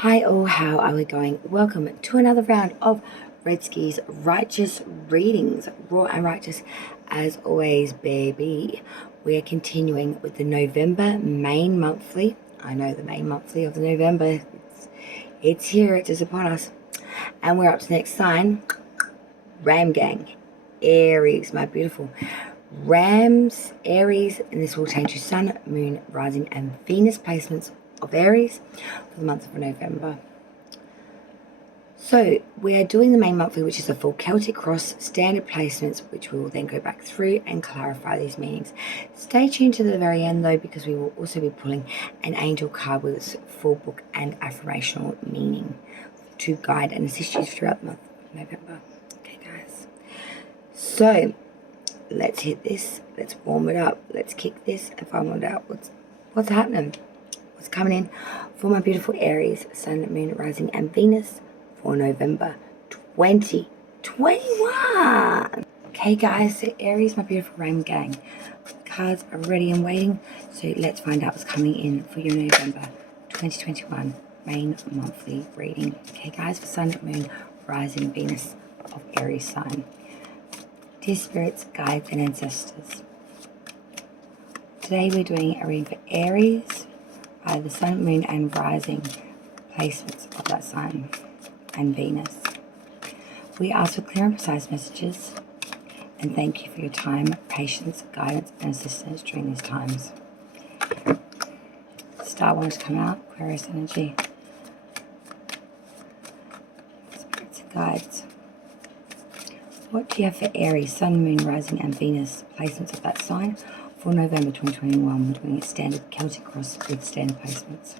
Hi all, how are we going? Welcome to another round of Red Ski's Righteous Readings. Raw and righteous as always, baby. We are continuing with the November main monthly. I know the main monthly of the November. It's here, it is upon us. And we're up to the next sign. Ram Gang. Aries, my beautiful. Rams, Aries, and this will change to Sun, Moon, Rising, and Venus placements of Aries for the month of November. So we are doing the main monthly, which is the full Celtic cross standard placements, which we will then go back through and clarify these meanings. Stay tuned to the very end though, because we will also be pulling an angel card with its full book and affirmational meaning to guide and assist you throughout the month of November. Okay guys, so let's hit this, let's warm it up, let's kick this and find out what's happening. What's coming in for my beautiful Aries, Sun, Moon, Rising, and Venus for November 2021. Okay, guys, so Aries, my beautiful Ram Gang. The cards are ready and waiting, so let's find out what's coming in for your November 2021 main monthly reading. Okay, guys, for Sun, Moon, Rising, Venus of Aries sign. Dear spirits, guides, and ancestors. Today we're doing a reading for Aries, the Sun, Moon, and Rising placements of that sign and Venus. We ask for clear and precise messages and thank you for your time, patience, guidance, and assistance during these times. Star wanted to come out, Aquarius energy. Spirits and guides. What do you have for Aries, Sun, Moon, Rising, and Venus placements of that sign for November 2021? We're doing a standard Celtic cross with standard placements.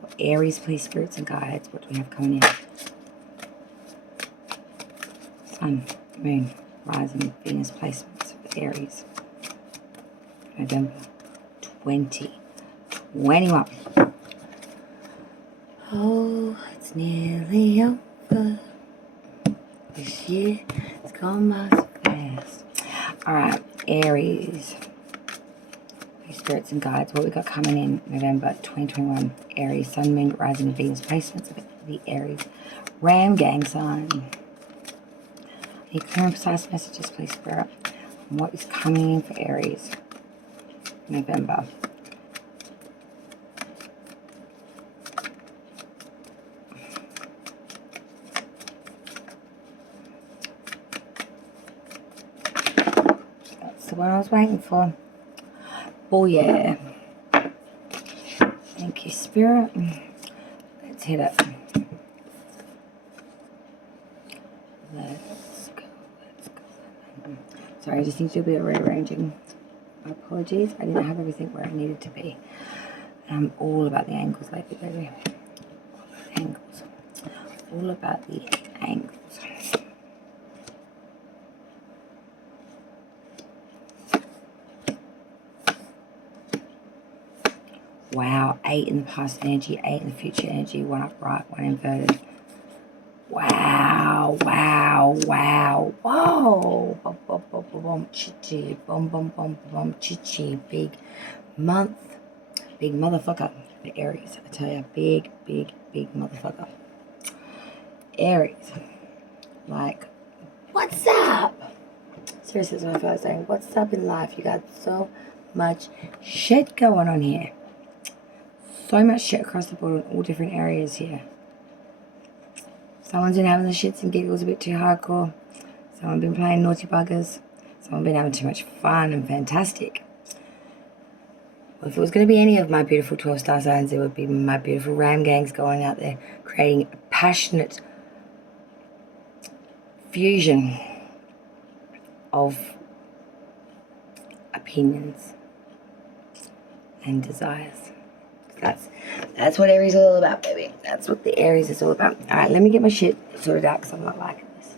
For Aries, please, spirits and guides, what do we have coming in? Sun, Moon, Rising, Venus placements for Aries. November 2021. Oh, it's nearly over. This year it's gone by so fast. Alright, Aries. Spirits and guides, what we got coming in November 2021. Aries, Sun, Moon, Rising, Venus placements of the Aries Ram Gang sign. Any clear and precise messages, please, Spirit, on what is coming in for Aries November. That's the one I was waiting for. Oh yeah. Thank you, Spirit. Let's hit it. Let's go. Sorry, I just need to do a bit of rearranging. My apologies. I didn't have everything where it needed to be. I'm all about the angles lately, baby. Angles. All about the angles. Wow, 8 in the past energy, 8 in the future energy, 1 upright, 1 inverted. Wow, wow, wow, whoa. Bum, bum, bum, bum, bum, chichi, bum, bum, bum, bum, chichi. Big month, big motherfucker for Aries. I tell you, big, big, big motherfucker. Aries, like, what's up? Seriously, that's what I was saying. What's up in life? You got so much shit going on here. So much shit across the board in all different areas here. Someone's been having the shits and giggles a bit too hardcore. Someone's been playing naughty buggers. Someone's been having too much fun and fantastic. Well, if it was going to be any of my beautiful 12-star signs, it would be my beautiful Ram Gangs going out there creating a passionate fusion of opinions and desires. That's what Aries is all about, baby. That's what the Aries is all about. Alright, let me get my shit sorted out because I'm not liking this.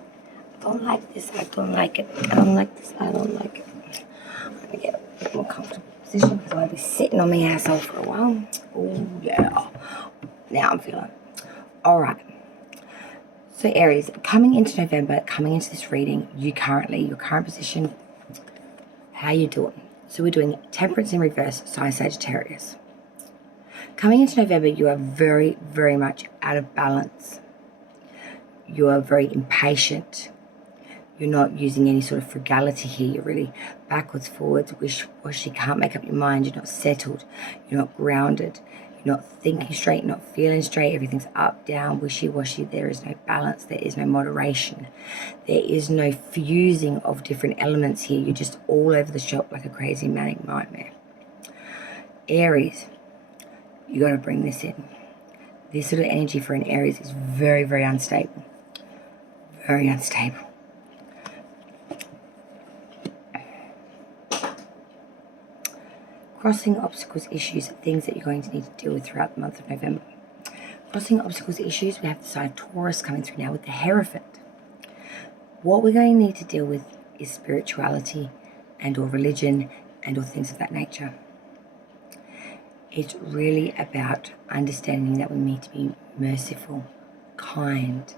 I don't like this. I don't like it. I don't like this. I don't like it. I'm going to get a bit more comfortable position because I'll be sitting on my asshole for a while. Oh, yeah. Now I'm feeling it. Alright. So Aries, coming into November, coming into this reading, your current position, how you doing? So we're doing Temperance in reverse, Sagittarius. Coming into November, you are very, very much out of balance. You are very impatient. You're not using any sort of frugality here. You're really backwards, forwards, wish-washy, can't make up your mind. You're not settled. You're not grounded. You're not thinking straight, not feeling straight. Everything's up, down, wishy-washy. There is no balance. There is no moderation. There is no fusing of different elements here. You're just all over the shop like a crazy manic nightmare. Aries, you got to bring this in. This sort of energy for an Aries is very, very unstable. Very unstable. Crossing obstacles, issues, things that you're going to need to deal with throughout the month of November. Crossing obstacles, issues, we have the side of Taurus coming through now with the Hierophant. What we're going to need to deal with is spirituality and or religion and or things of that nature. It's really about understanding that we need to be merciful, kind,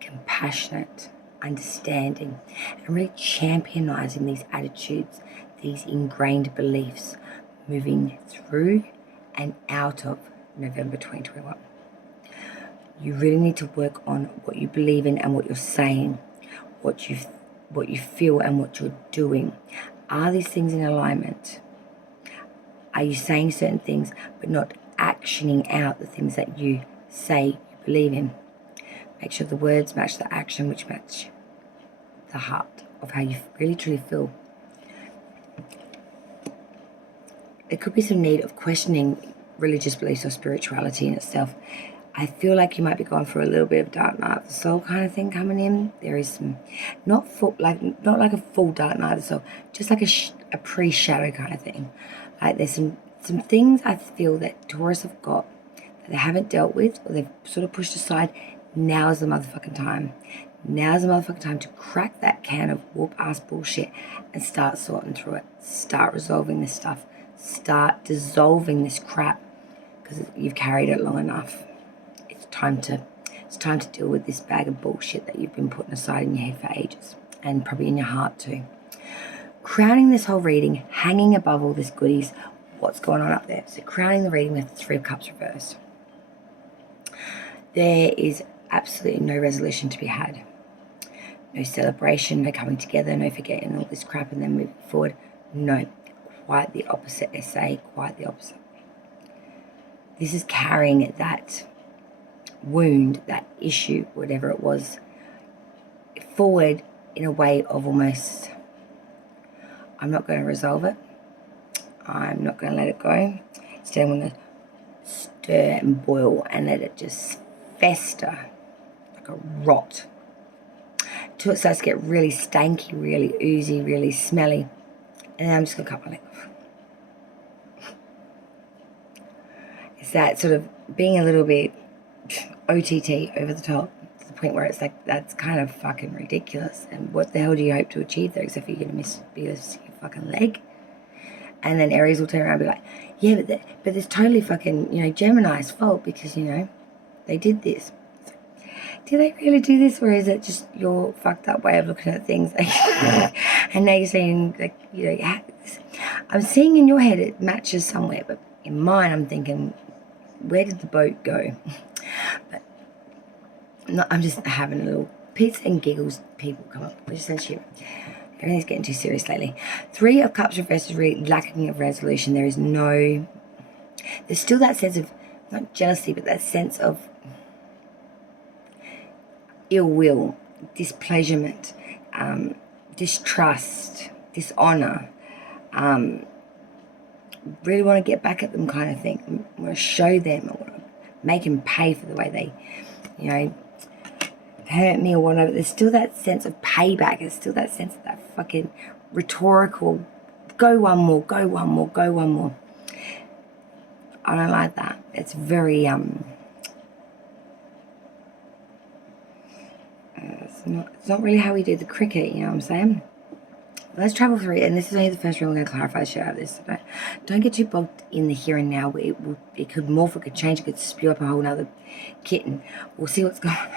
compassionate, understanding, and really championizing these attitudes, these ingrained beliefs, moving through and out of November 2021. You really need to work on what you believe in and what you're saying, what you feel and what you're doing. Are these things in alignment? Are you saying certain things but not actioning out the things that you say you believe in? Make sure the words match the action, which match the heart of how you really truly feel. There could be some need of questioning religious beliefs or spirituality in itself. I feel like you might be going through a little bit of dark night of the soul kind of thing coming in. There is some, not like a full dark night of the soul, just like a pre-shadow kind of thing. Like there's some things I feel that Taurus have got that they haven't dealt with or they've sort of pushed aside. Now is the motherfucking time. Now is the motherfucking time to crack that can of whoop-ass bullshit and start sorting through it. Start resolving this stuff. Start dissolving this crap because you've carried it long enough. It's time to deal with this bag of bullshit that you've been putting aside in your head for ages and probably in your heart too. Crowning this whole reading, hanging above all this goodies, what's going on up there? So crowning the reading with the Three of Cups reversed. There is absolutely no resolution to be had. No celebration, no coming together, no forgetting all this crap and then moving forward. No. Quite the opposite, SA, quite the opposite. This is carrying that wound, that issue, whatever it was, forward in a way of almost, I'm not going to resolve it. I'm not going to let it go. Instead, I'm going to stir and boil and let it just fester like a rot till it starts to get really stanky, really oozy, really smelly. And then I'm just going to cut my leg off. It's that sort of being a little bit OTT, over the top, to the point where it's like, that's kind of fucking ridiculous. And what the hell do you hope to achieve there, except for you're going to be missing your fucking leg? And then Aries will turn around and be like, yeah, but it's totally fucking, Gemini's fault because, they did this. Did they really do this, or is it just your fucked up way of looking at things? And now you're saying, I'm seeing in your head it matches somewhere, but in mine I'm thinking, where did the boat go? But I'm just having a little pits and giggles. People come up, which is shit. Everything's getting too serious lately. Three of Cups reversed is really lacking of resolution. There's still that sense of, not jealousy, but that sense of ill will, displeasurement, distrust, dishonor, really want to get back at them kind of thing. I want to show them, I want to make them pay for the way they, hurt me or whatever. There's still that sense of payback. There's still that sense of that fucking rhetorical, go one more, go one more, go one more. I don't like that. It's very, it's not really how we do the cricket, you know what I'm saying? Let's travel through it, and this is only the first room. We're going to clarify the shit out of this. So don't get too bogged in the here and now. It could morph, it could change, it could spew up a whole nother kitten. We'll see what's going on.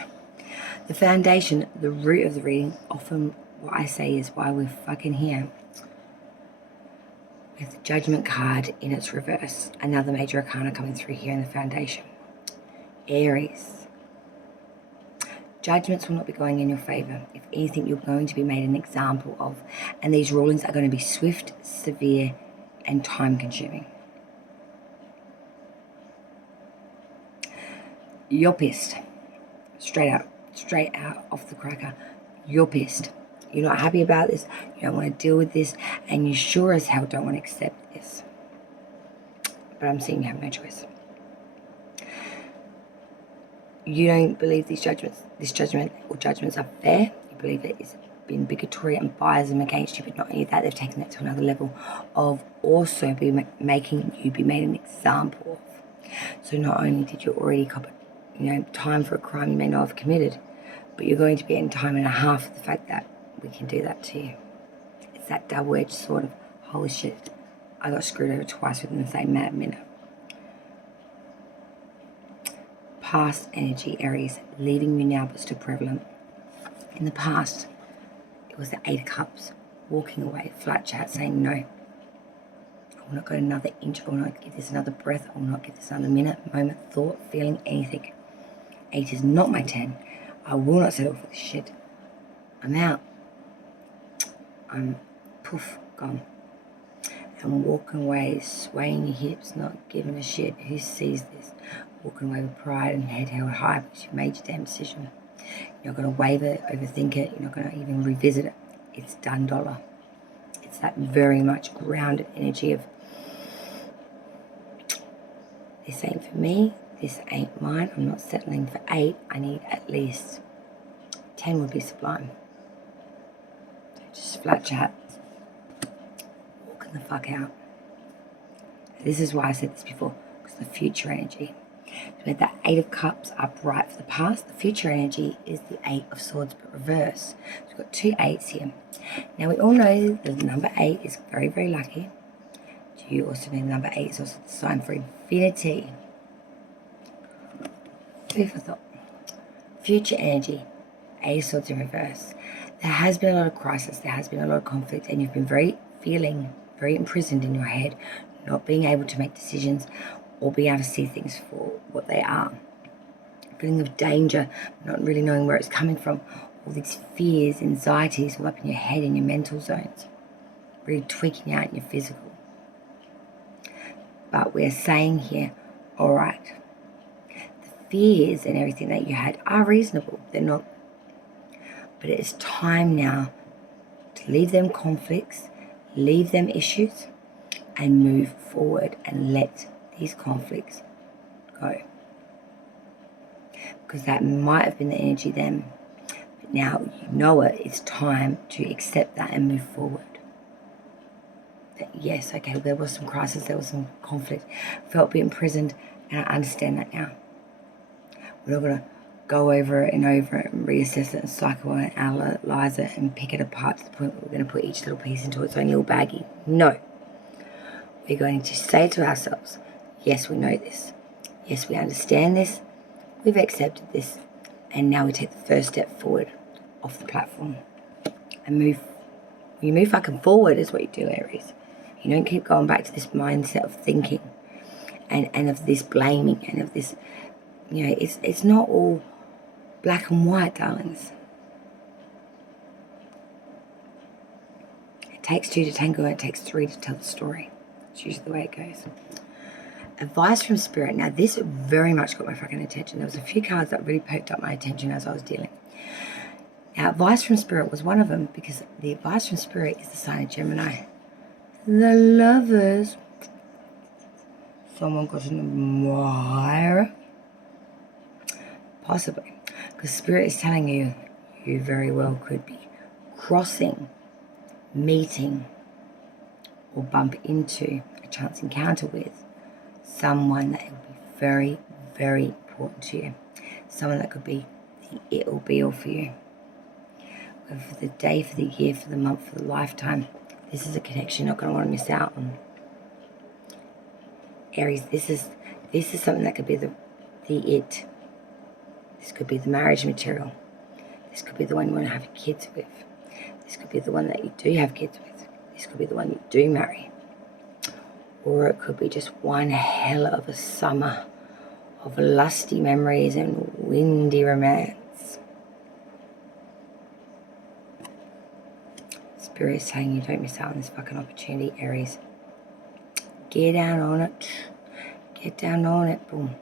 The foundation, the root of the reading, often what I say is why we're fucking here. We have the Judgment card in its reverse. Another major arcana coming through here in the foundation. Aries. Judgments will not be going in your favour. If anything, you're going to be made an example of. And these rulings are going to be swift, severe, and time-consuming. You're pissed. Straight out off the cracker. You're pissed. You're not happy about this. You don't want to deal with this. And you sure as hell don't want to accept this. But I'm seeing you have no choice. You don't believe this judgment or judgments are fair. You believe that it's been bigotry and biasm against you, but not only that, they've taken it to another level of also making you be made an example of. So not only did you already cop time for a crime you may not have committed, but you're going to be in time and a half for the fact that we can do that to you. It's that double-edged sword of, holy shit, I got screwed over twice within the same minute. Past energy, Aries, leaving you now but still prevalent. In the past, it was the 8 of Cups, walking away, flat chat, saying no. I will not go another inch, I will not give this another breath, I will not give this another minute, moment, thought, feeling, anything. 8 is not my 10. I will not settle for this shit. I'm out. I'm poof, gone. And walking away, swaying your hips, not giving a shit. Who sees this? Walking away with pride and head held high because you've made your damn decision. You're not going to waver it, overthink it. You're not going to even revisit it. It's done dollar. It's that very much grounded energy of, this ain't for me. This ain't mine. I'm not settling for 8. I need at least 10 would be sublime. So just flat chat. Walking the fuck out. This is why I said this before, because the future energy. So we had that 8 of Cups upright for the past. The future energy is the 8 of Swords, but reverse. So we've got 2 8s here. Now we all know that the number 8 is very, very lucky. Do you also know the number 8 is also the sign for infinity? Food for thought. Future energy, 8 of Swords in reverse. There has been a lot of crisis. There has been a lot of conflict, and you've been feeling very imprisoned in your head, not being able to make decisions or being able to see things for what they are. Feeling of danger, not really knowing where it's coming from. All these fears, anxieties all up in your head, in your mental zones. Really tweaking out in your physical. But we're saying here, all right, the fears and everything that you had are reasonable. They're not. But it's time now to leave them conflicts, leave them issues, and move forward and let these conflicts go. Because that might have been the energy then, but now you know it. It's time to accept that and move forward. That yes, okay, there was some crisis, there was some conflict, felt a bit imprisoned, and I understand that now. We're not going to go over it and reassess it and psychoanalyze it and pick it apart to the point where we're going to put each little piece into its own little baggie. No. We're going to say to ourselves, yes, we know this. Yes, we understand this. We've accepted this. And now we take the first step forward off the platform and move. You move fucking forward is what you do, Aries. You don't keep going back to this mindset of thinking and of this blaming and of this, it's not all black and white, darlings. It takes 2 to tango and it takes 3 to tell the story. It's usually the way it goes. Advice from Spirit. Now, this very much got my fucking attention. There was a few cards that really poked up my attention as I was dealing. Now, advice from Spirit was one of them because the advice from Spirit is the sign of Gemini. The Lovers. Someone got an admirer. Possibly. Because Spirit is telling you, you very well could be crossing, meeting, or bump into a chance encounter with someone that will be very, very important to you. Someone that could be the it or be all for you. Whether for the day, for the year, for the month, for the lifetime. This is a connection you're not going to want to miss out on. Aries, this is something that could be the it. This could be the marriage material. This could be the one you want to have kids with. This could be the one that you do have kids with. This could be the one you do marry. or it could be just one hell of a summer of lusty memories and windy romance. Spirit is saying you don't miss out on this fucking opportunity, Aries. Get down on it. Get down on it. Boom.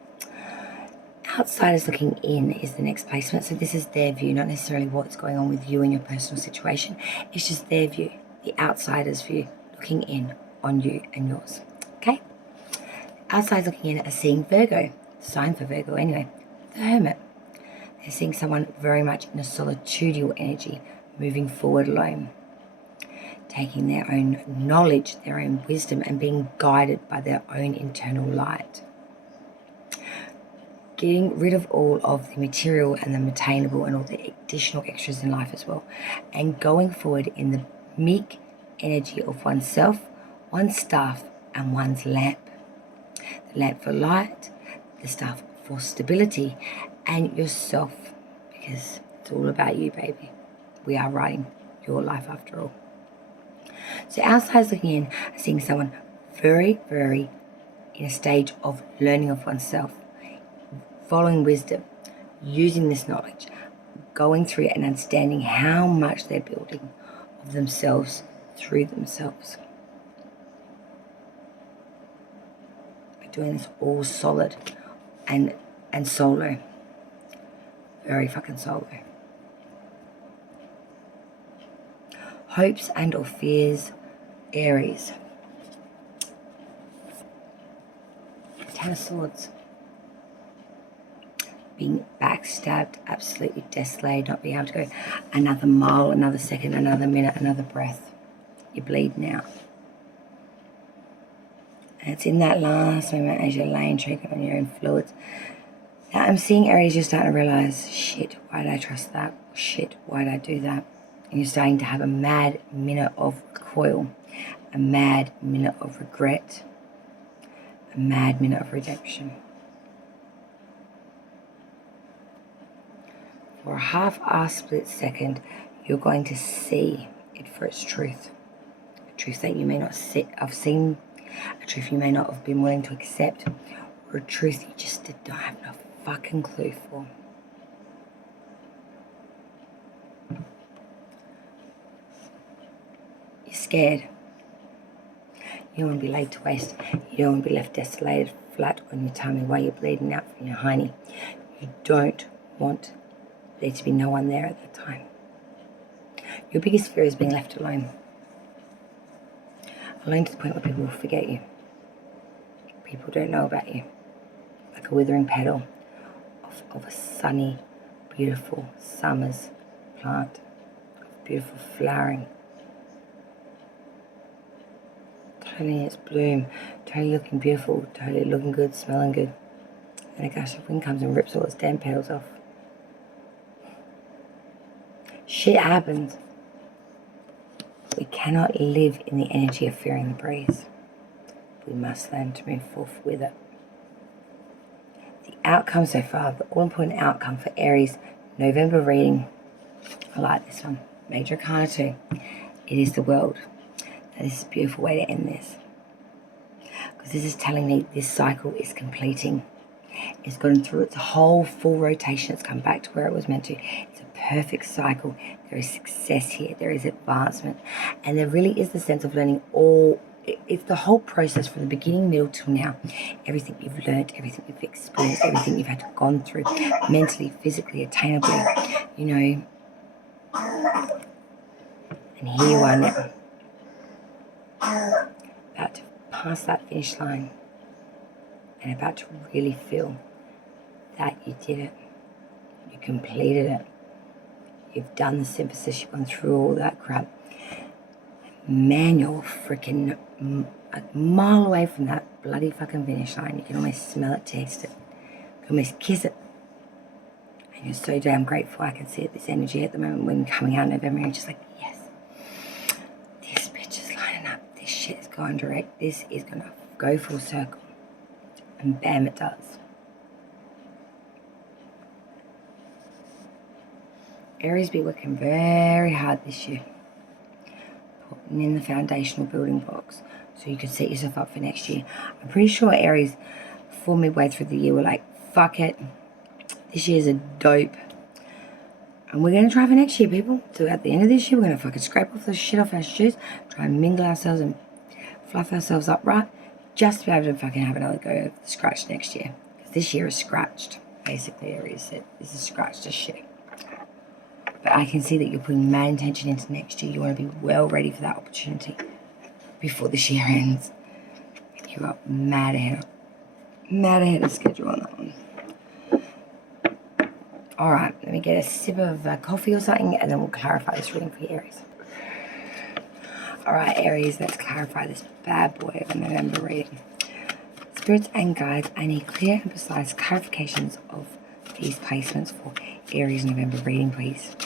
Outsiders looking in is the next placement. So this is their view, not necessarily what's going on with you and your personal situation. It's just their view, the outsider's view, looking in on you and yours. Okay? Outsiders looking in are seeing Virgo, sign for Virgo anyway, the Hermit. They're seeing someone very much in a solitudinal energy, moving forward alone, taking their own knowledge, their own wisdom, and being guided by their own internal light. Getting rid of all of the material and the attainable and all the additional extras in life as well, and going forward in the meek energy of oneself, one's staff, and one's lamp. The lamp for light, the staff for stability, and yourself, because it's all about you, baby. We are writing your life after all. So outsiders looking in are seeing someone very, very in a stage of learning of oneself, following wisdom, using this knowledge, going through it and understanding how much they're building of themselves through themselves. By doing this all solid and solo. Very fucking solo. Hopes and or fears, Aries. Ten of Swords. Being backstabbed, absolutely desolated, not being able to go another mile, another second, another minute, another breath. You bleed now. And it's in that last moment as you're laying drinking on your own fluids that I'm seeing Aries, you're starting to realise, shit, why did I trust that? Shit, why did I do that? And you're starting to have a mad minute of recoil, a mad minute of regret, a mad minute of redemption. For a half-assed split second, you're going to see it for its truth. A truth that you may not have seen, a truth you may not have been willing to accept, or a truth you just did not have no fucking clue for. You're scared. You don't want to be laid to waste. You don't want to be left desolated, flat on your tummy while you're bleeding out from your hiney. You don't want there to be no one there at the time. Your biggest fear is being left alone. Alone to the point where people will forget you. People don't know about you. Like a withering petal of a sunny, beautiful summer's plant. Beautiful flowering. Totally in its bloom. Totally looking beautiful. Totally looking good, smelling good. And a gust of wind comes and rips all its damn petals off. Shit happens. We cannot live in the energy of fearing the breeze. We must learn to move forth with it. The outcome so far, the all-important outcome for Aries November reading, I like this one, Major Arcana 2. It is the World. Now, this is a beautiful way to end this. Because this is telling me this cycle is completing. It's gone through its whole full rotation. It's come back to where it was meant to. It's a perfect cycle. There is success here. There is advancement. And there really is the sense of learning all. It's the whole process from the beginning, middle till now. Everything you've learned, everything you've experienced, everything you've had to gone through, mentally, physically, attainably, you know. And here you are now, about to pass that finish line and about to really feel that you did it. You completed it. You've done the synthesis. You've gone through all that crap. Man, you're freaking a mile away from that bloody fucking finish line. You can almost smell it, taste it. You can almost kiss it. And you're so damn grateful. I can see it, this energy at the moment when coming out in November. You're just like, yes, this bitch is lining up. This shit is going direct. This is going to go full circle. And bam, it does. Aries be working very hard this year. Put putting in the foundational building blocks so you can set yourself up for next year. I'm pretty sure Aries, before midway through the year, were like, fuck it, this year's a dope. And we're going to try for next year, people. So at the end of this year, we're going to fucking scrape off the shit off our shoes, try and mingle ourselves and fluff ourselves up right, just to be able to fucking have another go of the scratch next year. Because this year is scratched, basically. Aries said, this is scratched as shit. But I can see that you're putting mad intention into next year. You want to be well ready for that opportunity before this year ends. You're up mad ahead of schedule on that one. All right, let me get a sip of coffee or something, and then we'll clarify this reading for Aries. All right, Aries, let's clarify this bad boy of a November reading. Spirits and guides, I need clear and precise clarifications of these placements for Aries November reading, please.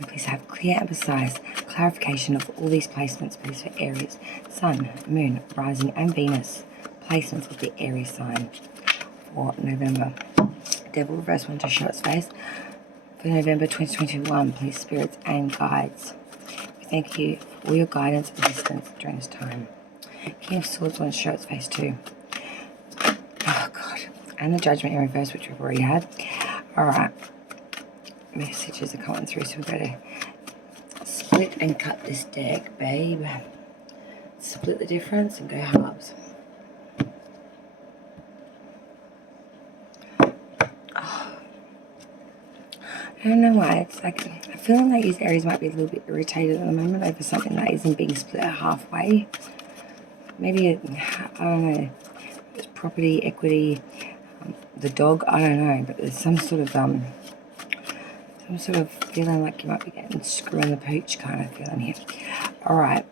Please have clear and precise clarification of all these placements, please, for Aries, Sun, Moon, Rising, and Venus placements of the Aries sign for November. Devil reverse one to show its face for November 2021, please, spirits and guides. Thank you for all your guidance and assistance during this time. King of Swords one to show its face too. Oh god. And the Judgment in reverse, which we've already had. Alright. Messages are coming through, so we've got to split and cut this deck, babe. Split the difference and go halves. I don't know why, it's like, I'm feeling like these Aries might be a little bit irritated at the moment over something that isn't being split halfway. Maybe, I don't know, it's property, equity, the dog, I don't know, but there's some sort of feeling like you might be getting screw in the pooch kind of feeling here. Alright,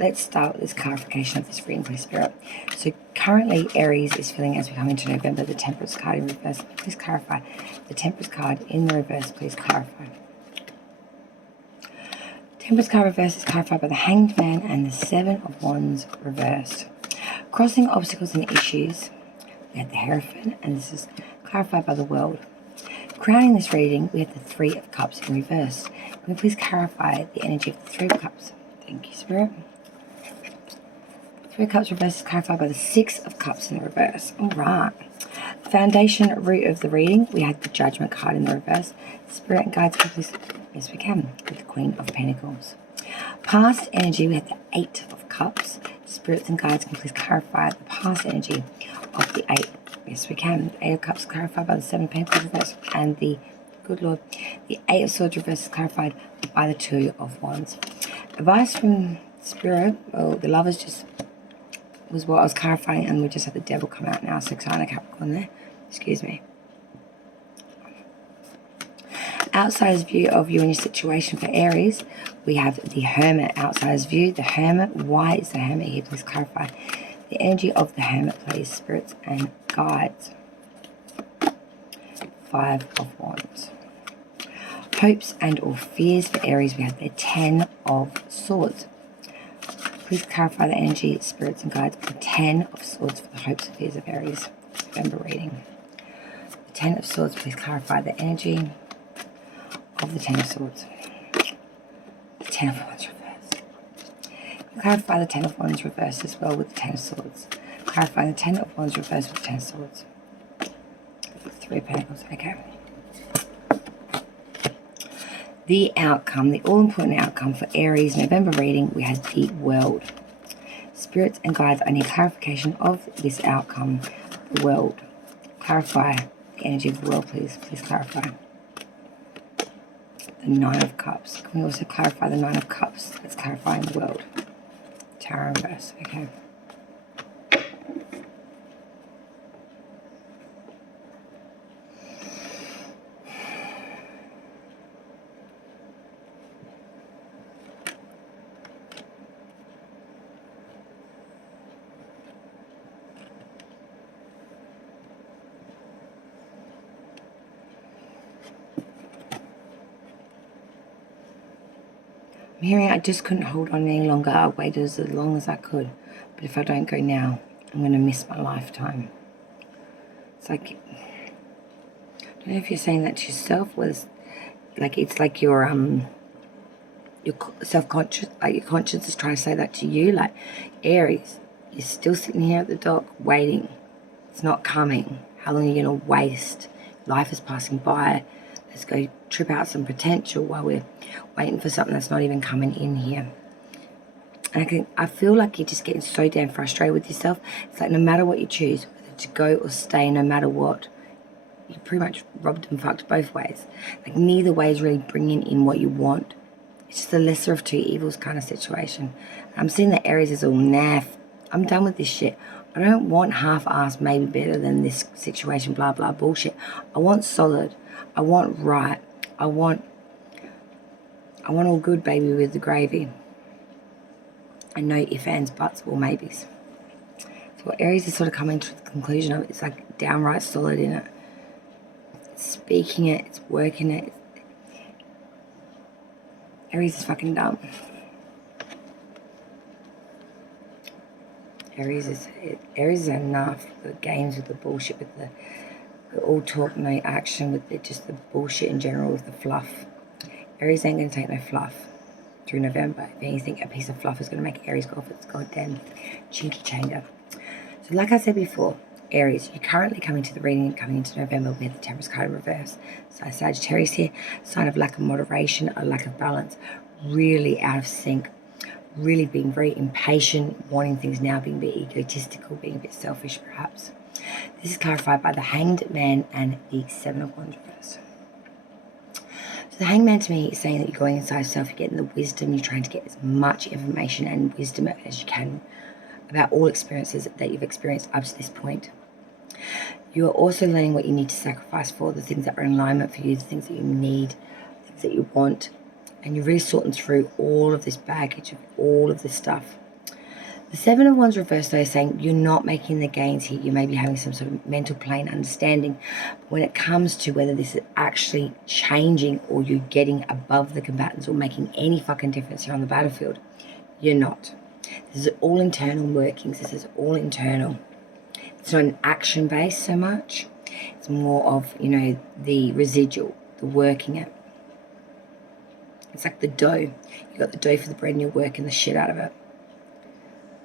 let's start with this clarification of this reading, please, Spirit. So currently Aries is feeling, as we come into November, the Temperance card in reverse. Please clarify. The Temperance card in the reverse, please clarify. Temperance card reverse is clarified by the Hanged Man and the Seven of Wands reversed. Crossing obstacles and issues, we have the Hierophant, and this is clarified by the World. Crowning this reading, we have the Three of Cups in reverse. Can we please clarify the energy of the Three of Cups? Thank you, Spirit. Three of Cups reverse is clarified by the Six of Cups in the reverse. Alright. Foundation root of the reading, we had the Judgment card in the reverse. Spirit and guides, please. Yes, we can. With the Queen of Pentacles. Past energy, we had the Eight of Cups. Spirits and guides, can please clarify the past energy of the Eight. Yes, we can. The Eight of Cups clarified by the Seven of Pentacles reverse, and the, good Lord, the Eight of Swords reverse is clarified by the Two of Wands. Advice from Spirit, well, the Lovers just was what I was clarifying, and we just had the Devil come out now, so sign of Capricorn there. Excuse me. Outsider's view of you and your situation for Aries, we have the Hermit. Outsider's view, the Hermit. Why is the Hermit here? Please clarify the energy of the Hermit, please, spirits and guides. Five of Wands. Hopes and or fears for Aries, we have the Ten of Swords. Please clarify the energy, spirits and guides, the Ten of Swords for the hopes and fears of Aries. November reading. The Ten of Swords, please clarify the energy of the Ten of Swords. The Ten of Wands reverse. Clarify the Ten of Wands reverse as well with the Ten of Swords. Clarify the Ten of Wands reverse with the Ten of Swords. The Three of Pentacles. Okay. The outcome, the all-important outcome for Aries November reading, we had the World. Spirits and guides, I need clarification of this outcome. The World. Clarify the energy of the World, please. Please clarify. The Nine of Cups. Can we also clarify the Nine of Cups? Let's clarify in the World. Tower reverse. Okay. I'm hearing I just couldn't hold on any longer. I waited as long as I could. But if I don't go now, I'm going to miss my lifetime. It's like, I don't know if you're saying that to yourself, or it's like you're your self-conscious, like your conscience is trying to say that to you. Like, Aries, you're still sitting here at the dock waiting. It's not coming. How long are you going to waste? Life is passing by. Let's go trip out some potential while we're waiting for something that's not even coming in here. And I feel like you're just getting so damn frustrated with yourself. It's like no matter what you choose, whether to go or stay, no matter what, you pretty much robbed and fucked both ways. Like, neither way is really bringing in what you want. It's just the lesser of two evils kind of situation. I'm seeing that Aries is all naff. I'm done with this shit. I don't want half-assed, maybe better than this situation, blah, blah, bullshit. I want solid. I want right. I want all good, baby, with the gravy. And no ifs, ands, buts, or maybes. So what Aries is sort of coming to the conclusion of, it's like downright solid in it. It's speaking it, it's working it. Aries is fucking dumb. Aries is enough. The games with the bullshit, with the all talk, no action, with just the bullshit in general, with the fluff. Aries ain't going to take no fluff through November. If anything, a piece of fluff is going to make Aries go off its goddamn chinky changer. So like I said before, Aries, you're currently coming to the reading, coming into November with the Temperance card in reverse. So Sagittarius here, sign of lack of moderation, a lack of balance, really out of sync, really being very impatient, wanting things now, being a bit egotistical, being a bit selfish perhaps. This is clarified by the Hanged Man and the Seven of Wands reverse. So the Hanged Man to me is saying that you're going inside yourself, you're getting the wisdom, you're trying to get as much information and wisdom as you can about all experiences that you've experienced up to this point. You are also learning what you need to sacrifice for, the things that are in alignment for you, the things that you need, the things that you want. And you're really sorting through all of this baggage of all of this stuff. The Seven of Wands reversed, though, is saying you're not making the gains here. You may be having some sort of mental plane understanding. But when it comes to whether this is actually changing or you're getting above the combatants or making any fucking difference here on the battlefield, you're not. This is all internal workings. This is all internal. It's not an action base so much. It's more of, the residual, the working it. It's like the dough. You got the dough for the bread and you're working the shit out of it.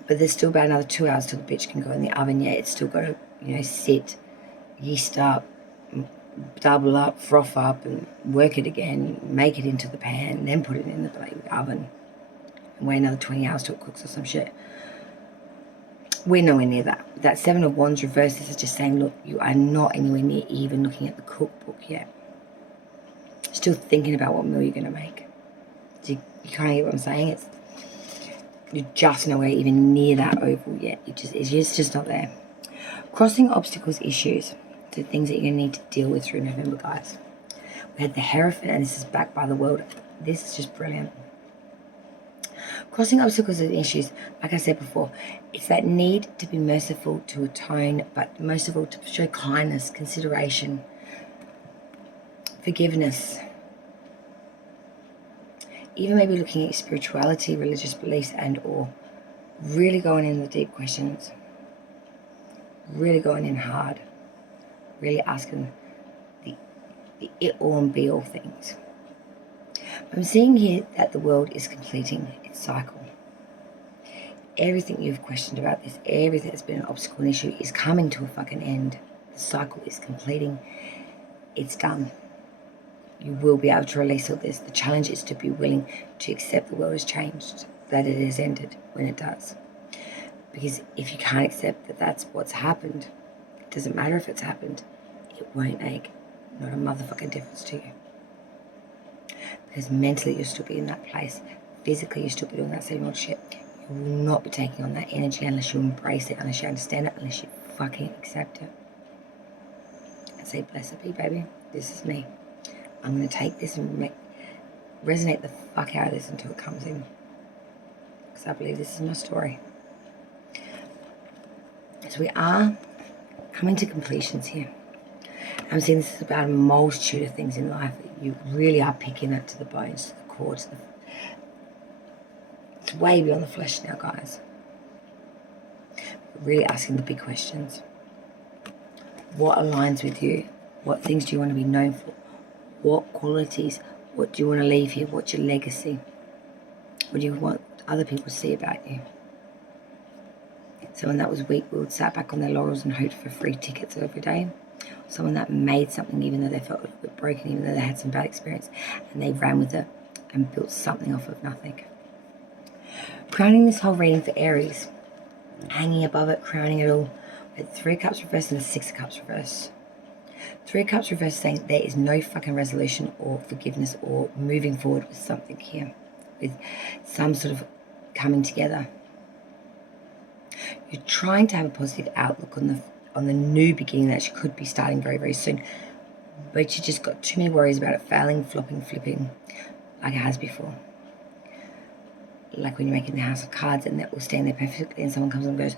But there's still about another 2 hours till the bitch can go in the oven. Yeah, it's still got to, sit, yeast up, double up, froth up, and work it again, make it into the pan, and then put it in the oven. And wait another 20 hours till it cooks or some shit. We're nowhere near that. That Seven of Wands reverse, this is just saying, look, you are not anywhere near even looking at the cookbook yet. Still thinking about what meal you're going to make. So you kind of get what I'm saying? You're just nowhere even near that oval yet. It's just not there. Crossing obstacles, issues. So things that you're going to need to deal with through November, guys. We had the Hierophant, and this is backed by the world. This is just brilliant. Crossing obstacles and issues, like I said before, it's that need to be merciful, to atone, but most of all to show kindness, consideration, forgiveness. Even maybe looking at spirituality, religious beliefs, and or really going in the deep questions, really going in hard, really asking the it all and be all things. I'm seeing here that the world is completing its cycle. Everything you've questioned about this, everything that's been an obstacle and issue is coming to a fucking end. The cycle is completing. It's done. You will be able to release all this. The challenge is to be willing to accept the world has changed, that it has ended when it does. Because if you can't accept that that's what's happened, it doesn't matter if it's happened, it won't make not a motherfucking difference to you. Because mentally you'll still be in that place. Physically you'll still be doing that same old shit. You will not be taking on that energy unless you embrace it, unless you understand it, unless you fucking accept it. And say, blessed be, baby, this is me. I'm going to take this and resonate the fuck out of this until it comes in. Because I believe this is my story. So we are coming to completions here. I'm seeing this is about a multitude of things in life that you really are picking it to the bones, to the core, it's way beyond the flesh now, guys. We're really asking the big questions. What aligns with you? What things do you want to be known for? What qualities? What do you want to leave here? What's your legacy? What do you want other people to see about you? Someone that was weak willed, sat back on their laurels and hoped for free tickets every day. Someone that made something even though they felt a bit broken, even though they had some bad experience, and they ran with it and built something off of nothing. Crowning this whole reading for Aries, hanging above it, crowning it all, with 3 cups reversed and a 6 of cups reversed. 3 cups reversed saying there is no fucking resolution or forgiveness or moving forward with something here, with some sort of coming together. You're trying to have a positive outlook on the new beginning that could be starting very, very soon, but you just got too many worries about it failing, flopping, flipping, like it has before. Like when you're making the house of cards and that will stand there perfectly and someone comes and goes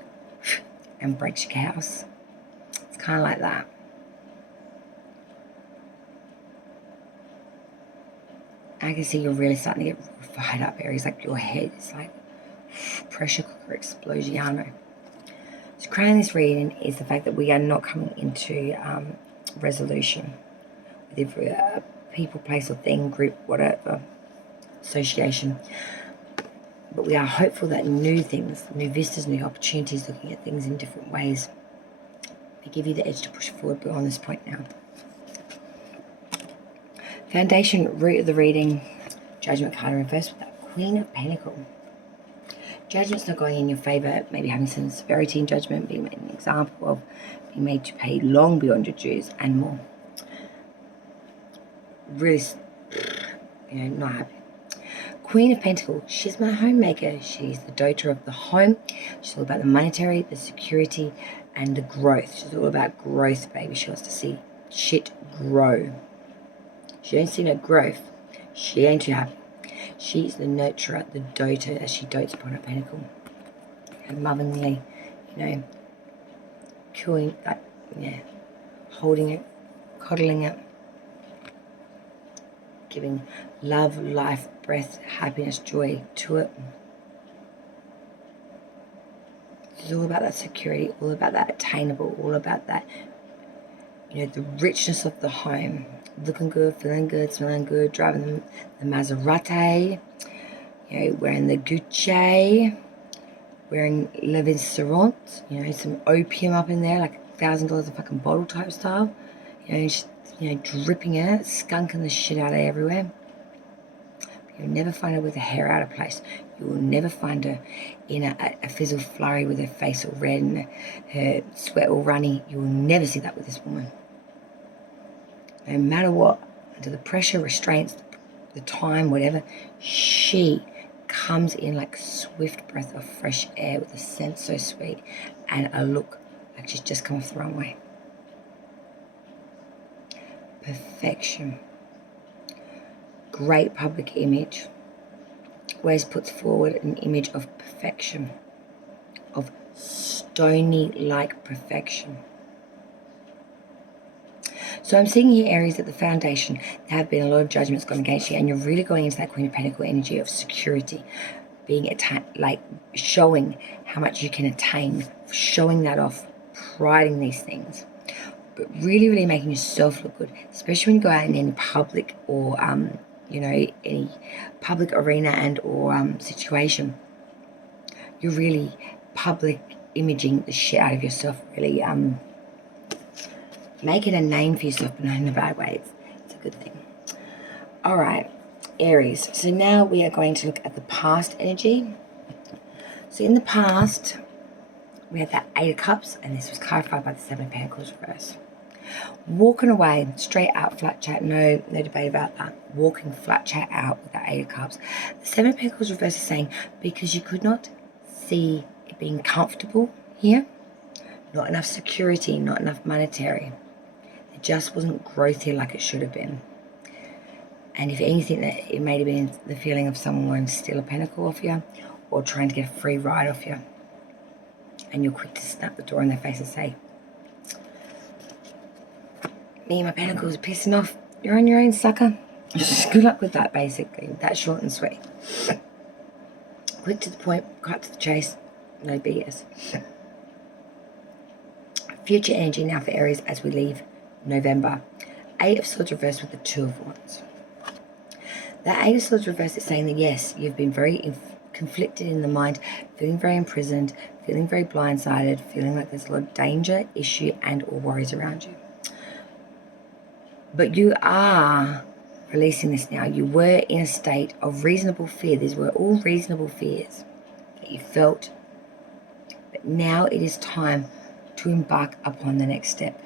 and breaks your house. It's kind of like that. I can see you're really starting to get fired up, Aries, like your head is like pressure cooker explosiano. So crowning this reading is the fact that we are not coming into resolution with every people, place or thing, group, whatever, association. But we are hopeful that new things, new vistas, new opportunities, looking at things in different ways, may give you the edge to push forward beyond this point now. Foundation, root of the reading, Judgment card in reverse with that Queen of Pentacles. Judgment's not going in your favour, maybe having some severity in judgment, being an example of being made to pay long beyond your dues and more. Really, not happy. Queen of Pentacles, she's my homemaker. She's the doter of the home. She's all about the monetary, the security, and the growth. She's all about growth, baby. She wants to see shit grow. She don't see no growth. She ain't too happy. She's the nurturer, the doter, as she dotes upon her pentacle. And lovingly, cooing, holding it, coddling it, giving love, life, breath, happiness, joy to it. It's all about that security, all about that attainable, all about that, the richness of the home. Looking good, feeling good, smelling good, driving the Maserati, wearing the Gucci, wearing Le Vincerant, some opium up in there, like $1,000 a fucking bottle type style, dripping in it, skunking the shit out of everywhere. But you'll never find her with her hair out of place. You will never find her in a fizzle flurry with her face all red and her sweat all runny. You will never see that with this woman. No matter what, under the pressure, restraints, the time, whatever, she comes in like swift breath of fresh air with a scent so sweet and a look like she's just come off the runway. Perfection. Great public image. Always puts forward an image of perfection, of stony-like perfection. So I'm seeing here, Aries, at the foundation, there have been a lot of judgments gone against you, and you're really going into that Queen of Pentacles energy of security, being showing how much you can attain, showing that off, priding these things, but really, really making yourself look good, especially when you go out in any public or, any public arena and or situation. You're really public imaging the shit out of yourself, really, making a name for yourself, but not in a bad way. It's a good thing. All right, Aries. So now we are going to look at the past energy. So in the past, we had that 8 of Cups, and this was clarified by the 7 of Pentacles reverse. Walking away, straight out, flat chat, no debate about that. Walking flat chat out with that 8 of Cups. The 7 of Pentacles reverse is saying, because you could not see it being comfortable here, not enough security, not enough monetary. Just wasn't growth here like it should have been. And if anything, that it may have been the feeling of someone wanting to steal a pentacle off you or trying to get a free ride off you. And you're quick to snap the door in their face and say, me and my pentacles are pissing off. You're on your own, sucker. Just good luck with that, basically. That's short and sweet. Quick to the point, cut to the chase, no BS. Future energy now for Aries as we leave November. 8 of Swords reversed with the 2 of Wands. That Eight of Swords reverse is saying that yes, you've been very conflicted in the mind, feeling very imprisoned, feeling very blindsided, feeling like there's a lot of danger, issue, and or worries around you. But you are releasing this now. You were in a state of reasonable fear. These were all reasonable fears that you felt. But now it is time to embark upon the next step,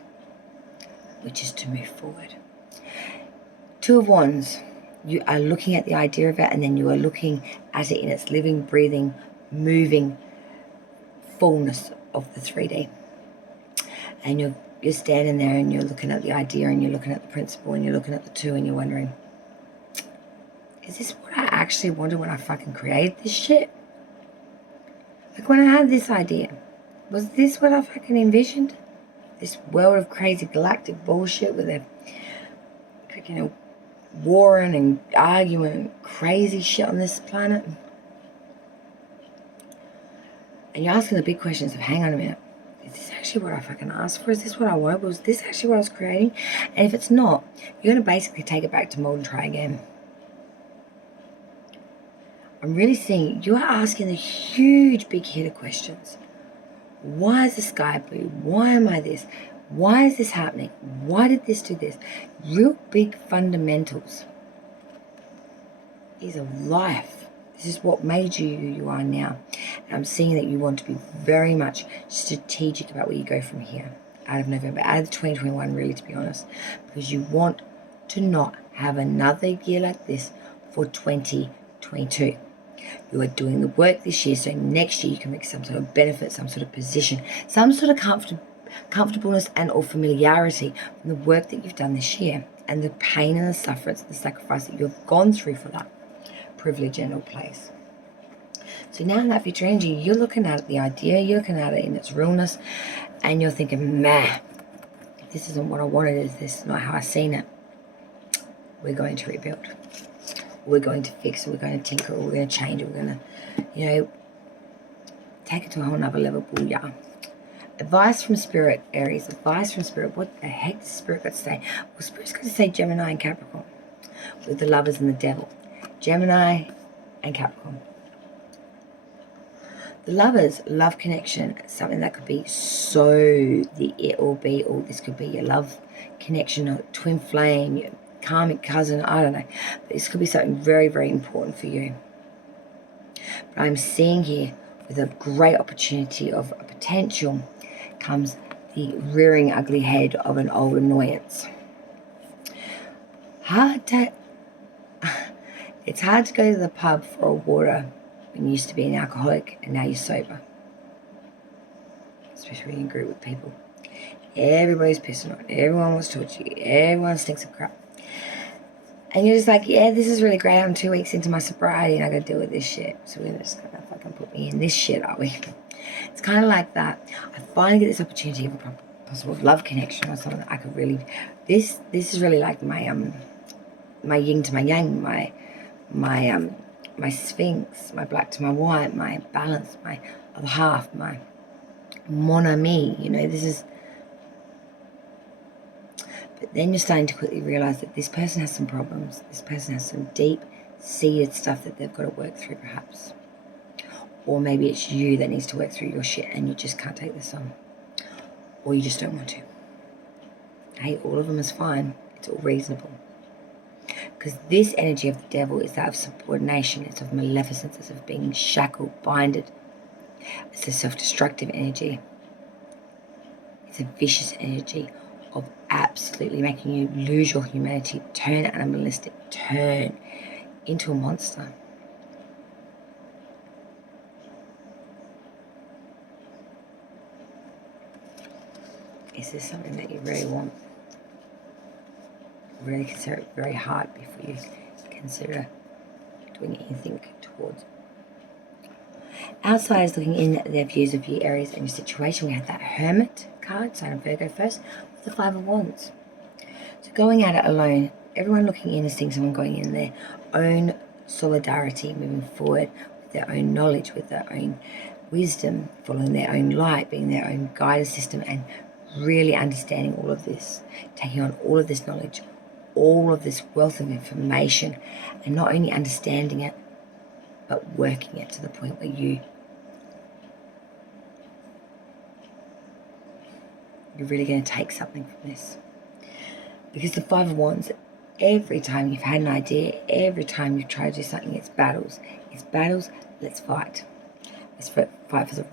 which is to move forward. Two of Wands. You are looking at the idea of it, and then you are looking at it in its living, breathing, moving fullness of the 3D. And you're standing there and you're looking at the idea and you're looking at the principle and you're looking at the two and you're wondering, is this what I actually wanted when I fucking created this shit? Like when I had this idea, was this what I fucking envisioned? This world of crazy galactic bullshit with a freaking warring and arguing and crazy shit on this planet? And you're asking the big questions of, hang on a minute, is this actually what I fucking asked for? Is this what I wanted? Was this actually what I was creating? And if it's not, you're going to basically take it back to mold and try again. I'm really seeing you are asking the huge, big hitter questions. Why is the sky blue? Why am I this? Why is this happening? Why did this do this? Real big fundamentals. These are life. This is what made you who you are now. And I'm seeing that you want to be very much strategic about where you go from here. Out of November, out of 2021, really, to be honest. Because you want to not have another year like this for 2022. You are doing the work this year, so next year you can make some sort of benefit, some sort of position, some sort of comfortableness and or familiarity from the work that you've done this year and the pain and the sufferance and the sacrifice that you've gone through for that privilege and or place. So now in that future energy, you're looking at the idea, you're looking at it in its realness, and you're thinking, man, this isn't what I wanted, this is not how I seen it. We're going to rebuild. We're going to fix, we're going to tinker, we're going to change, we're going to, take it to a whole nother level. Booyah. Advice from Spirit, Aries. Advice from Spirit. What the heck does Spirit got to say? Well, Spirit's got to say Gemini and Capricorn. With the Lovers and the Devil. Gemini and Capricorn. The Lovers, love connection. Something that could be so the it or be, or this could be your love connection, or twin flame, your karmic cousin, I don't know. But this could be something very, very important for you. But I'm seeing here with a great opportunity of a potential comes the rearing ugly head of an old annoyance. It's hard to go to the pub for a water when you used to be an alcoholic and now you're sober. Especially when you group with people. Everybody's pissing on it. Everyone wants to talk to you. Everyone stinks of crap. And you're just like, yeah, this is really great. I'm 2 weeks into my sobriety and I gotta deal with this shit. So we're just gonna fucking put me in this shit, are we? It's kind of like that. I finally get this opportunity of a possible love connection or something that I could really. This is really like my my yin to my yang, my sphinx, my black to my white, my balance, my other half, my mon ami. This is. But then you're starting to quickly realize that this person has some problems. This person has some deep-seated stuff that they've got to work through, perhaps. Or maybe it's you that needs to work through your shit and you just can't take this on. Or you just don't want to. Hey, all of them is fine. It's all reasonable. Because this energy of the devil is that of subordination. It's of maleficence. It's of being shackled, binded. It's a self-destructive energy. It's a vicious energy of absolutely making you lose your humanity, turn animalistic, turn into a monster. Is this something that you really want? Really consider it very hard before you consider doing anything towards. Outsiders looking in their views of you, Aries, and your situation. We had that Hermit card, sign of Virgo first, with the Five of Wands. So going at it alone, everyone looking in is seeing someone going in their own solidarity, moving forward with their own knowledge, with their own wisdom, following their own light, being their own guidance system, and really understanding all of this, taking on all of this knowledge, all of this wealth of information and not only understanding it, but working it to the point where you're really going to take something from this. Because the Five of Wands, every time you've had an idea, every time you've tried to do something, it's battles. It's battles, let's fight. Let's fight for the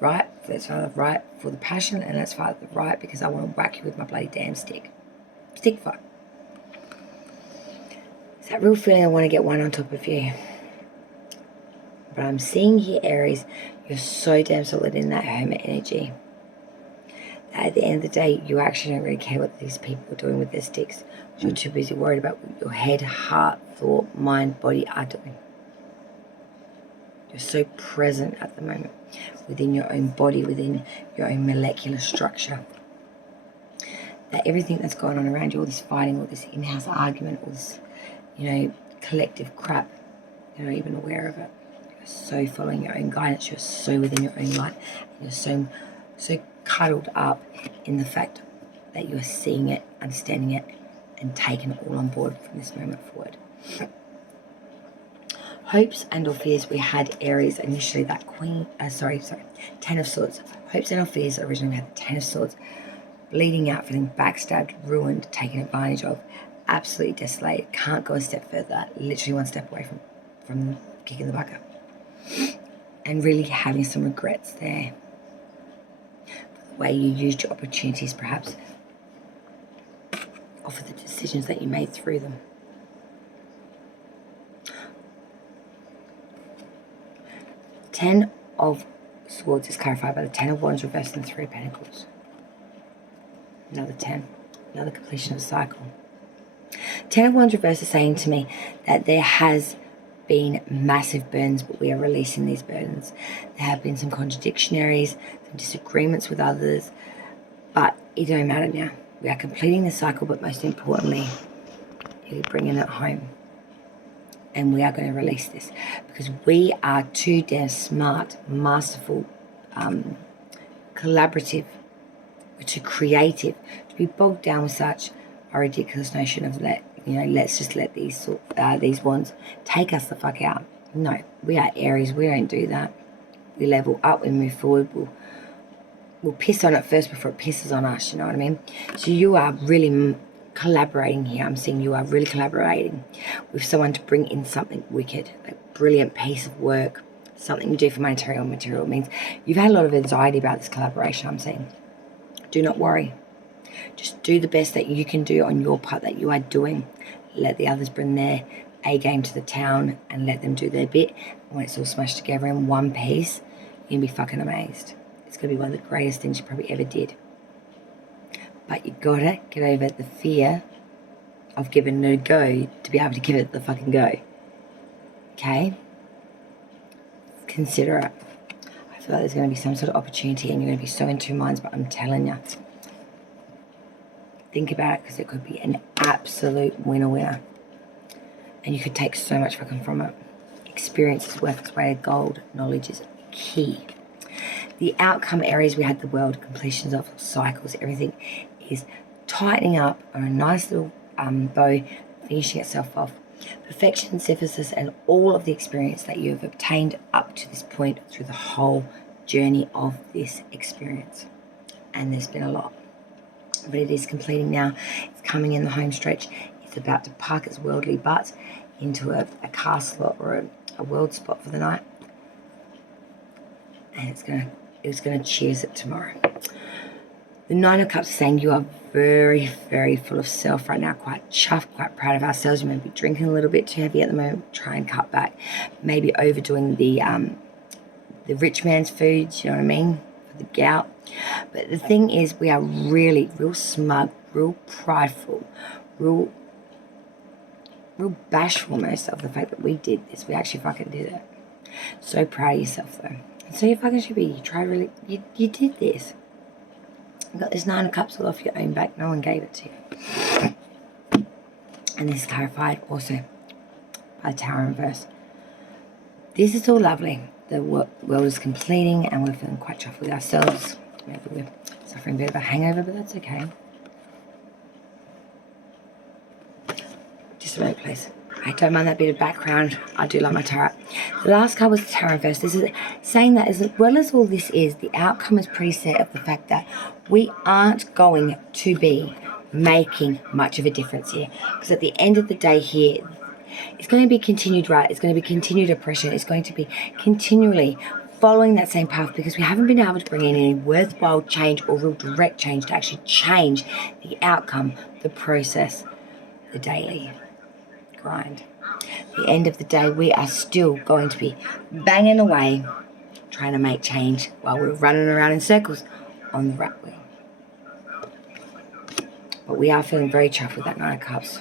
right, let's fight the right for the passion, and let's fight the right because I want to whack you with my bloody damn stick. Stick fight. It's that real feeling I want to get one on top of you. But I'm seeing here, Aries, you're so damn solid in that Hermit energy. At the end of the day, you actually don't really care what these people are doing with their sticks. You're too busy worried about what your head, heart, thought, mind, body are doing. You're so present at the moment within your own body, within your own molecular structure, that everything that's going on around you, all this fighting, all this in-house argument, all this, collective crap, you're not even aware of it. You're so following your own guidance. You're so within your own light. And you're so cuddled up in the fact that you're seeing it, understanding it, and taking it all on board from this moment forward. Hopes and or fears, we had Aries initially, that Ten of Swords. Hopes and or fears, originally we had the Ten of Swords. Bleeding out, feeling backstabbed, ruined, taken advantage of, absolutely desolated, can't go a step further, literally one step away from kicking the bucket. And really having some regrets there. The way you used your opportunities, perhaps, or for the decisions that you made through them. Ten of Swords is clarified by the Ten of Wands reversed and the Three of Pentacles. Another 10. Another completion of a cycle. Ten of Wands reversed is saying to me that there has been massive burdens, but we are releasing these burdens. There have been some contradictionaries, some disagreements with others, but it don't matter now. We are completing the cycle, but most importantly, you're bringing it home. And we are going to release this because we are too damn smart, masterful, collaborative, we're too creative to be bogged down with such a ridiculous notion of let's just let these wands take us the fuck out. No, we are Aries. We don't do that. We level up. We move forward. We'll piss on it first before it pisses on us. You know what I mean? So you are really collaborating here. I'm seeing you are really collaborating with someone to bring in something wicked, a brilliant piece of work, something you do for material. Material means you've had a lot of anxiety about this collaboration. I'm saying, do not worry. Just do the best that you can do on your part that you are doing. Let the others bring their A game to the town and let them do their bit. And when it's all smashed together in one piece, you're going to be fucking amazed. It's going to be one of the greatest things you probably ever did. But you got to get over the fear of giving it a go to be able to give it the fucking go. Okay? Consider it. I feel like there's going to be some sort of opportunity and you're going to be so in two minds, but I'm telling you, think about it because it could be an absolute winner. And you could take so much fucking from it. Experience is worth its weight of gold. Knowledge is key. The outcome, Aries, we had the world, completions of cycles, everything is tightening up on a nice little bow, finishing itself off. Perfection, synthesis, and all of the experience that you have obtained up to this point through the whole journey of this experience. And there's been a lot. But it is completing now. It's coming in the home stretch. It's about to park its worldly butt into a car slot or a world spot for the night. And it's gonna cheers it tomorrow. The Nine of Cups is saying you are very, very full of self right now, quite chuffed, quite proud of ourselves. You may be drinking a little bit too heavy at the moment. Try and cut back. Maybe overdoing the rich man's foods, you know what I mean? For the gout. But the thing is, we are really, real smug, real prideful, real bashful almost of the fact that we did this. We actually fucking did it. So proud of yourself though. And so you fucking should be. You did this. You got this Nine of Cups all off your own back. No one gave it to you. And this is clarified also by the Tower in reverse. This is all lovely. The world is completing and we're feeling quite chuffed with ourselves. Maybe we're suffering a bit of a hangover, but that's okay. just the right place. I don't mind that bit of background. I do like my tarot. The last card was the tarot reverse. This is saying that as well as all this is, the outcome is preset of the fact that we aren't going to be making much of a difference here. Because at the end of the day here, it's going to be continued right. It's going to be continued oppression. It's going to be continually following that same path because we haven't been able to bring in any worthwhile change or real direct change to actually change the outcome, the process, the daily grind. At the end of the day, we are still going to be banging away trying to make change while we're running around in circles on the rat wheel. But we are feeling very chuffed with that Nine of Cups.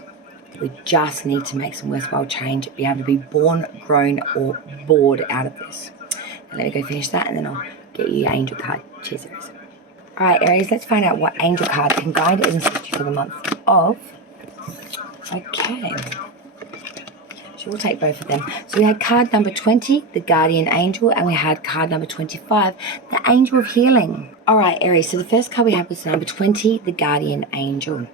We just need to make some worthwhile change, be able to be born, grown, or bored out of this. Now let me go finish that and then I'll get you your angel card. Cheers, Aries. Alright, Aries, let's find out what angel card can guide and assist you for the month of. Okay. So we'll take both of them. So we had card number 20, the Guardian Angel, and we had card number 25, the Angel of Healing. Alright, Aries, so the first card we had was number 20, the Guardian Angel.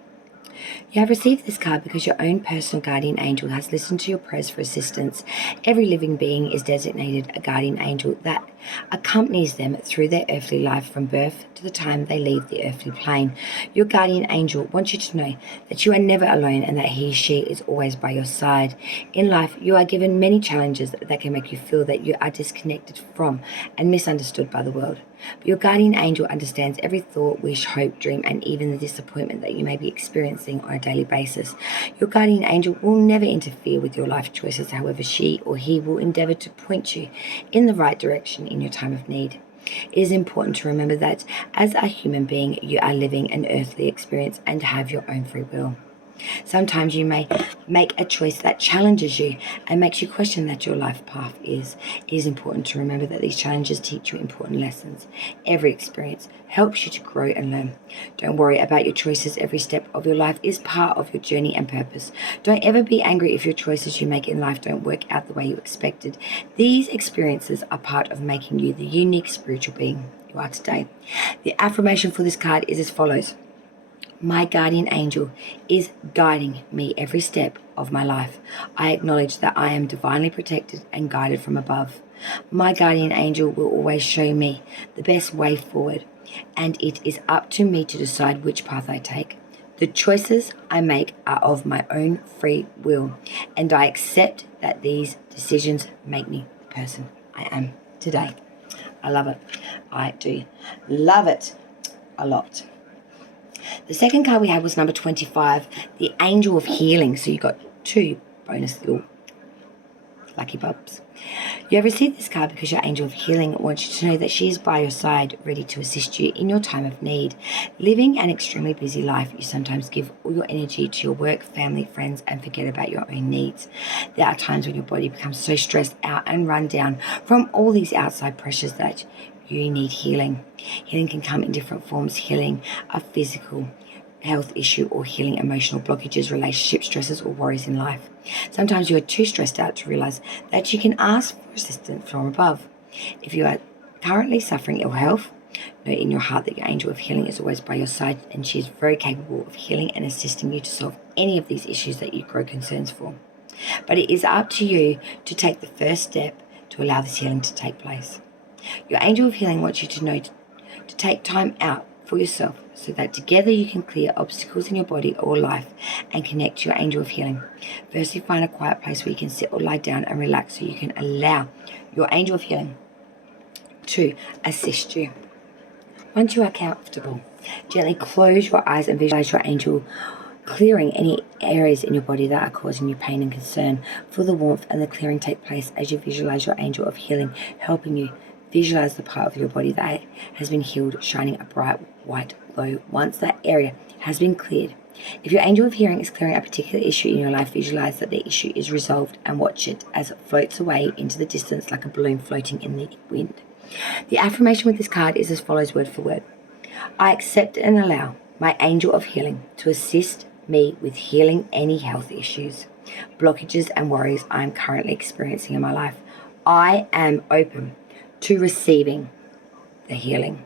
You have received this card because your own personal guardian angel has listened to your prayers for assistance. Every living being is designated a guardian angel that accompanies them through their earthly life from birth to the time they leave the earthly plane. Your guardian angel wants you to know that you are never alone and that he/she is always by your side. In life, you are given many challenges that can make you feel that you are disconnected from and misunderstood by the world. But your guardian angel understands every thought, wish, hope, dream, and even the disappointment that you may be experiencing on a daily basis. Your guardian angel will never interfere with your life choices, however, she or he will endeavor to point you in the right direction in your time of need. It is important to remember that as a human being, you are living an earthly experience and have your own free will. Sometimes you may make a choice that challenges you and makes you question that your life path is. It is important to remember that these challenges teach you important lessons. Every experience helps you to grow and learn. Don't worry about your choices. Every step of your life is part of your journey and purpose. Don't ever be angry if your choices you make in life don't work out the way you expected. These experiences are part of making you the unique spiritual being you are today. The affirmation for this card is as follows. My guardian angel is guiding me every step of my life. I acknowledge that I am divinely protected and guided from above. My guardian angel will always show me the best way forward, and it is up to me to decide which path I take. The choices I make are of my own free will, and I accept that these decisions make me the person I am today. I love it. I do love it a lot. The second card we had was number 25, the Angel of Healing. So you got two bonus little lucky bubs. You have received this card because your Angel of Healing wants you to know that she is by your side, ready to assist you in your time of need. Living an extremely busy life, you sometimes give all your energy to your work, family, friends, and forget about your own needs. There are times when your body becomes so stressed out and run down from all these outside pressures that you need healing. Healing can come in different forms. Healing a physical health issue or healing emotional blockages, relationship stresses, or worries in life. Sometimes you are too stressed out to realize that you can ask for assistance from above. If you are currently suffering ill health, know in your heart that your angel of healing is always by your side, and she is very capable of healing and assisting you to solve any of these issues that you grow concerns for. But it is up to you to take the first step to allow this healing to take place. Your angel of healing wants you to know to take time out for yourself so that together you can clear obstacles in your body or life and connect to your angel of healing. Firstly, find a quiet place where you can sit or lie down and relax so you can allow your angel of healing to assist you. Once you are comfortable, gently close your eyes and visualize your angel clearing any areas in your body that are causing you pain and concern. Feel the warmth and the clearing take place as you visualize your angel of healing helping you. Visualize the part of your body that has been healed, shining a bright white glow once that area has been cleared. If your angel of healing is clearing a particular issue in your life, visualize that the issue is resolved and watch it as it floats away into the distance like a balloon floating in the wind. The affirmation with this card is as follows, word for word. I accept and allow my angel of healing to assist me with healing any health issues, blockages, and worries I am currently experiencing in my life. I am open to receiving the healing.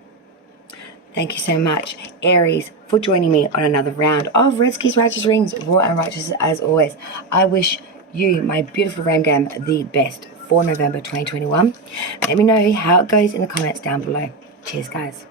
Thank you so much, Aries, for joining me on another round of Redski's Righteous Rings, raw and righteous as always. I wish you, my beautiful Ramgam, the best for November 2021. Let me know how it goes in the comments down below. Cheers, guys.